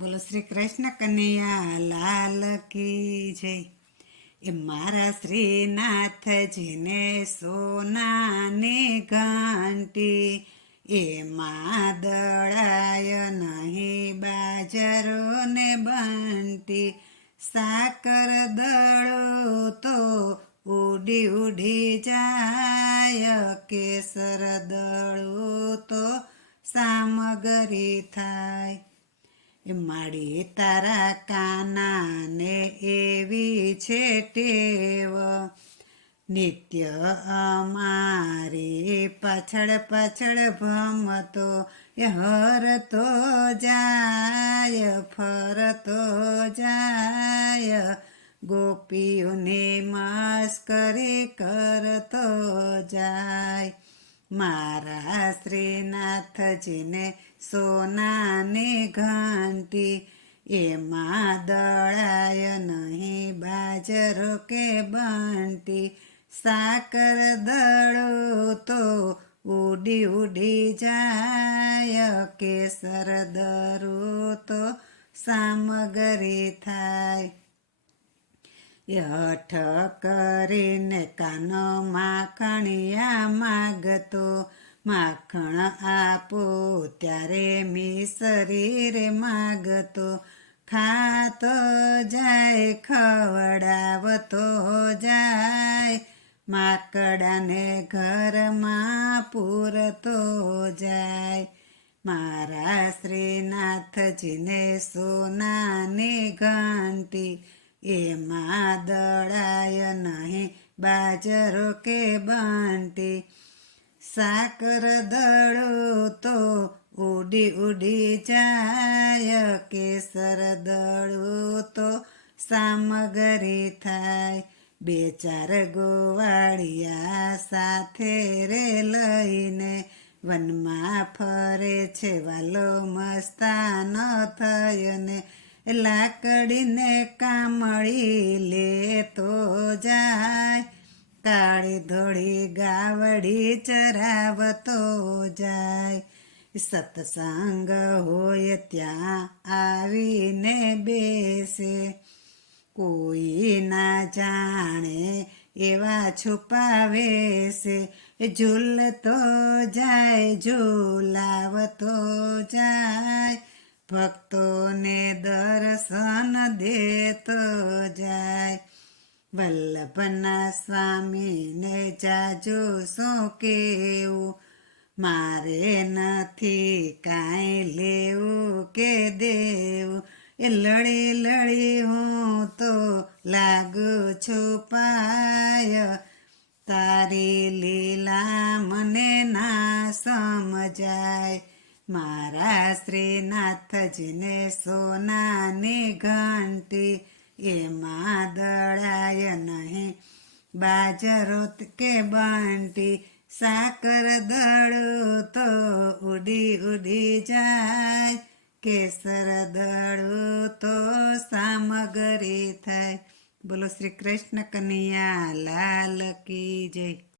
બોલો, શ્રી કૃષ્ણ કનૈયા, લાલ કી જય. એ મારા શ્રીનાથજીને સોનાની ઘંટી એમાં માદળાય નહીં બાજરો ને બંટી. સાકર દળો તો ઉડી ઉડી જાય, કેસર દળો તો સામગ્રી થાય. એ માડી તારા કાનાને એવી છે ટેવ. નિત્ય અમારી પાછળ પાછળ ભમતો, એ હરતો જાય, ફરતો જાય. ગોપીઓને મસ્કરી કરતો જાય. મારા શ્રીનાથજીને સોનાની ઘંટી, એમાં દળાય નહીં, બાજરો કે બંટી, સાકર દળો તો ઉડી ઉડી જાય, કેસર દરો તો સામગ્રી થાય. યઠ કરીને કાનો માખણિયા માગતો, માખણ આપો ત્યારે મી રે માગતો, ખાતો જાય, ખવડાવતો જાય, માકડાને ઘરમાં પૂરતો જાય. મારા શ્રીનાથજીને સોનાની ઘંટી એમાં દળાય નહીં બાજરો કે બાંટી. સાકર દળો તો ઉડી ઉડી જાય, કેસર દળો તો સામગ્રી થાય. બે ચાર ગોવાળિયા સાથે રે લઈને વનમાં ફરે છે વાલો મસ્તાન થયને લાકડીને કામળી લેતો જાય, કાળી ધોળી ગાવડી ચરાવતો જાય. સત્સંગ હોય ત્યાં આવીને બેસે, કોઈ ના જાણે એવા છુપાવે છે ઝૂલતો જાય, ઝૂલાવતો જાય ભક્તોને દર્શન દેતો જાય. વલ્લભના સ્વામીને જાજો શું કેવું મારે નથી કાંઈ લેવું કે દેવું. એ લડી લડી હું તો લાગુ છું પાય. તારી લીલા મને ના સમજાય. મારા શ્રીનાથજીને સોનાની ઘંટી, એમાં દળાય નહીં બાજરો કે બંટી, સાકર દળો તો ઉડી ઉડી જાય, કેસર દળો તો સામગ્રી થાય. બોલો શ્રી કૃષ્ણ કનૈયા, લાલ કી જય.